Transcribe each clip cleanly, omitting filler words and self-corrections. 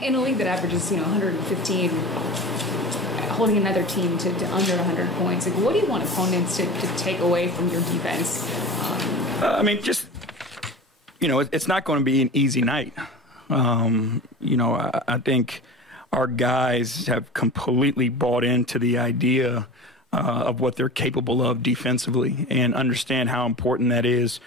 In a league that averages, 115, holding another team to under 100 points, like, what do you want opponents to take away from your defense? It's not going to be an easy night. I think our guys have completely bought into the idea of what they're capable of defensively and understand how important that is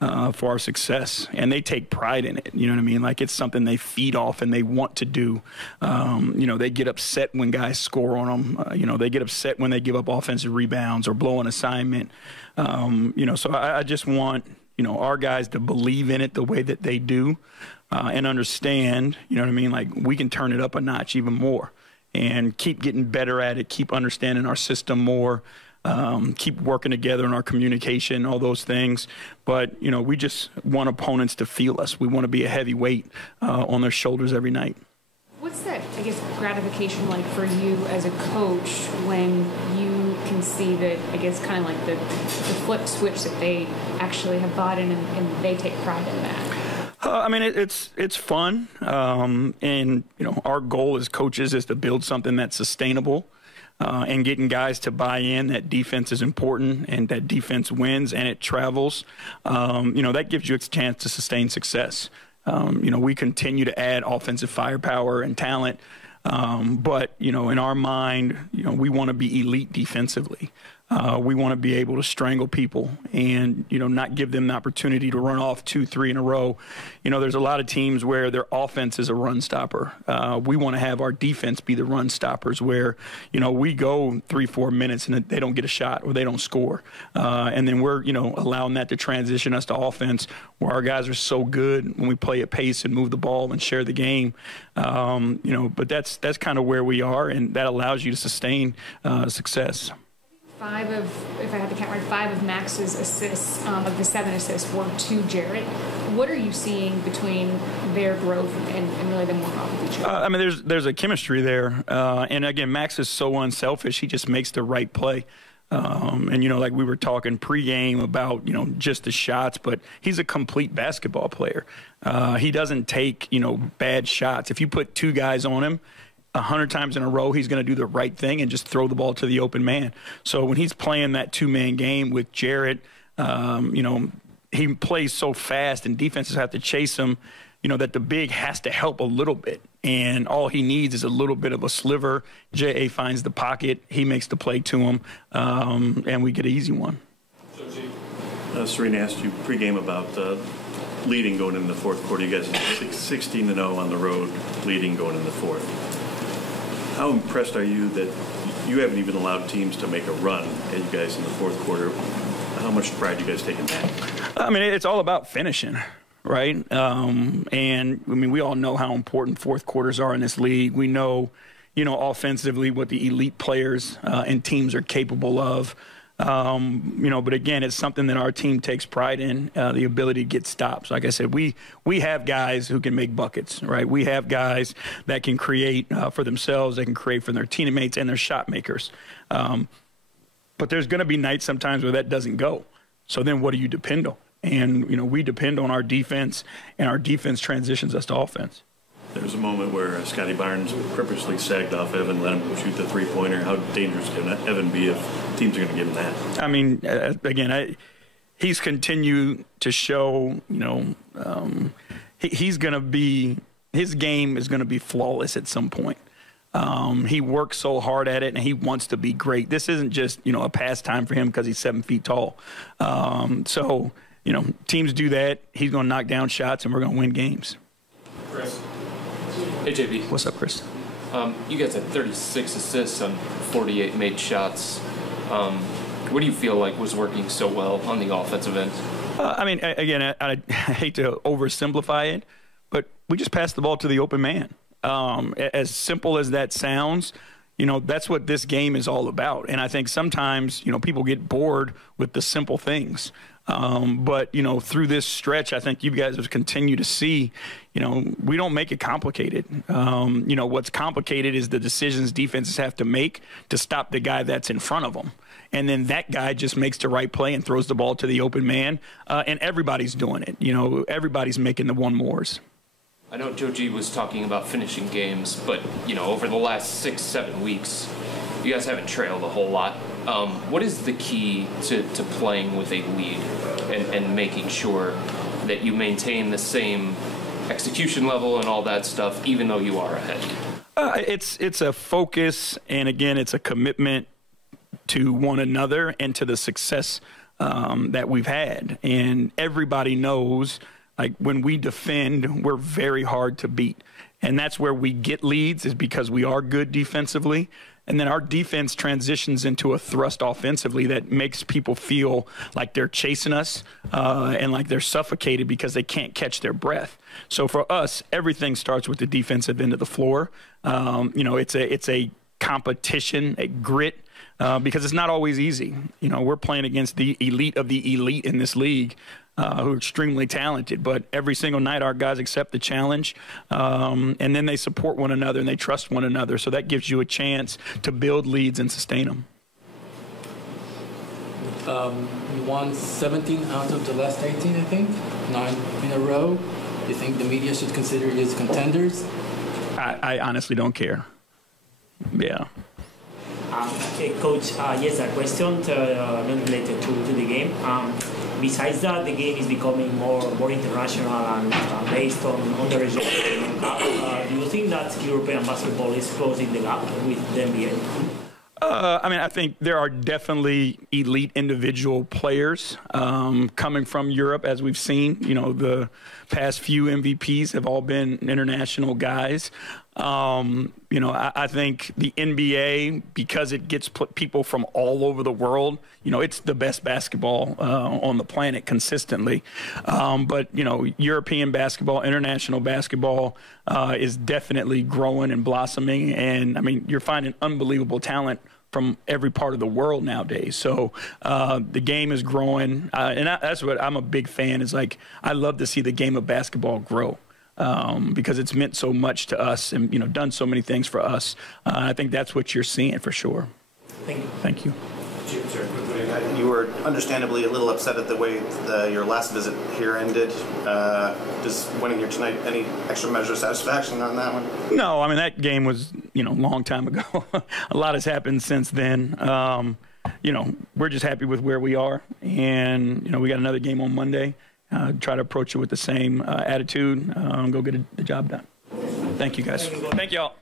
for our success. And they take pride in it. You know what I mean? Like, it's something they feed off and they want to do. They get upset when guys score on them. They get upset when they give up offensive rebounds or blow an assignment. So I just want, our guys to believe in it the way that they do and understand, like, we can turn it up a notch even more and keep getting better at it, keep understanding our system more, keep working together in our communication, all those things. But, we just want opponents to feel us. We want to be a heavy weight on their shoulders every night. What's that, gratification like for you as a coach when you can see that, kind of like the flip switch that they actually have bought in and they take pride in that? It's fun. And, our goal as coaches is to build something that's sustainable. And getting guys to buy in that defense is important and that defense wins and it travels. That gives you a chance to sustain success. We continue to add offensive firepower and talent. But, in our mind, we want to be elite defensively. We want to be able to strangle people and, not give them the opportunity to run off 2-3 in a row. There's a lot of teams where their offense is a run stopper. We want to have our defense be the run stoppers where, we go 3-4 minutes and they don't get a shot or they don't score. And then we're, allowing that to transition us to offense where our guys are so good when we play at pace and move the ball and share the game. But that's kind of where we are, and that allows you to sustain success. If I had to count right, 5 of Max's assists, of the 7 assists, were to Jarrett. What are you seeing between their growth and really them working off of each other? There's a chemistry there. And, again, Max is so unselfish. He just makes the right play. Like we were talking pregame about, just the shots, but he's a complete basketball player. He doesn't take, bad shots. If you put 2 guys on him, 100 times in a row, he's going to do the right thing and just throw the ball to the open man. So when he's playing that 2-man game with Jarrett, he plays so fast and defenses have to chase him, that the big has to help a little bit. And all he needs is a little bit of a sliver. Jae finds the pocket. He makes the play to him, and we get an easy one. Serena asked you pregame about leading going into the fourth quarter. You guys are 16-0 on the road, leading going in the fourth. How impressed are you that you haven't even allowed teams to make a run at you guys in the fourth quarter? How much pride do you guys take in that? It's all about finishing, right? We all know how important fourth quarters are in this league. We know, offensively what the elite players and teams are capable of. But again, it's something that our team takes pride in, the ability to get stops. Like I said, we have guys who can make buckets, right? We have guys that can create for themselves, they can create for their teammates and their shot makers. But there's going to be nights sometimes where that doesn't go. So then what do you depend on? And, we depend on our defense, and our defense transitions us to offense. There was a moment where Scotty Barnes purposely sagged off Evan, let him shoot the three-pointer. How dangerous can Evan be if teams are going to give him that? Again, he's continued to show, he's going to be – his game is going to be flawless at some point. He works so hard at it, and he wants to be great. This isn't just, a pastime for him because he's 7 feet tall. Teams do that. He's going to knock down shots, and we're going to win games. Chris. Hey, J.B. What's up, Chris? You guys had 36 assists on 48 made shots. What do you feel like was working so well on the offensive end? I hate to oversimplify it, but we just passed the ball to the open man. As simple as that sounds, that's what this game is all about. And I think sometimes, people get bored with the simple things. But through this stretch, I think you guys have continued to see, we don't make it complicated. What's complicated is the decisions defenses have to make to stop the guy that's in front of them. And then that guy just makes the right play and throws the ball to the open man. And everybody's doing it. Everybody's making the one-mores. I know Joe G was talking about finishing games, but, you know, over the last 6-7 weeks, you guys haven't trailed a whole lot. What is the key to playing with a lead and making sure that you maintain the same execution level and all that stuff, even though you are ahead? It's a focus, and again, it's a commitment to one another and to the success that we've had. And everybody knows, like, when we defend, we're very hard to beat. And that's where we get leads, is because we are good defensively. And then our defense transitions into a thrust offensively that makes people feel like they're chasing us and like they're suffocated because they can't catch their breath. So for us, everything starts with the defensive end of the floor. You know, it's a competition, a grit, because it's not always easy. You know, we're playing against the elite of the elite in this league, who are extremely talented. But every single night, our guys accept the challenge, and then they support one another and they trust one another. So that gives you a chance to build leads and sustain them. You won 17 out of the last 18, I think, 9 in a row. You think the media should consider you as contenders? I honestly don't care. Yeah. Okay, Coach, yes, a question not related to the game. Besides that, the game is becoming more international and based on the region. Do you think that European basketball is closing the gap with the NBA? I mean, I think there are definitely elite individual players coming from Europe, as we've seen. You know, the past few MVPs have all been international guys. You know, I think the NBA, because it gets people from all over the world, you know, it's the best basketball on the planet consistently. But, you know, European basketball, international basketball is definitely growing and blossoming. And, I mean, you're finding unbelievable talent from every part of the world nowadays. So the game is growing. And that's what I'm a big fan is, like, I love to see the game of basketball grow. Because it's meant so much to us and, you know, done so many things for us. I think that's what you're seeing for sure. Thank you. Thank you. You were understandably a little upset at the way your last visit here ended. Does winning here tonight any extra measure of satisfaction on that one? No, I mean, that game was, you know, a long time ago. A lot has happened since then. You know, we're just happy with where we are. And, you know, we got another game on Monday. Try to approach it with the same attitude and go get the job done. Thank you, guys. Thank y'all.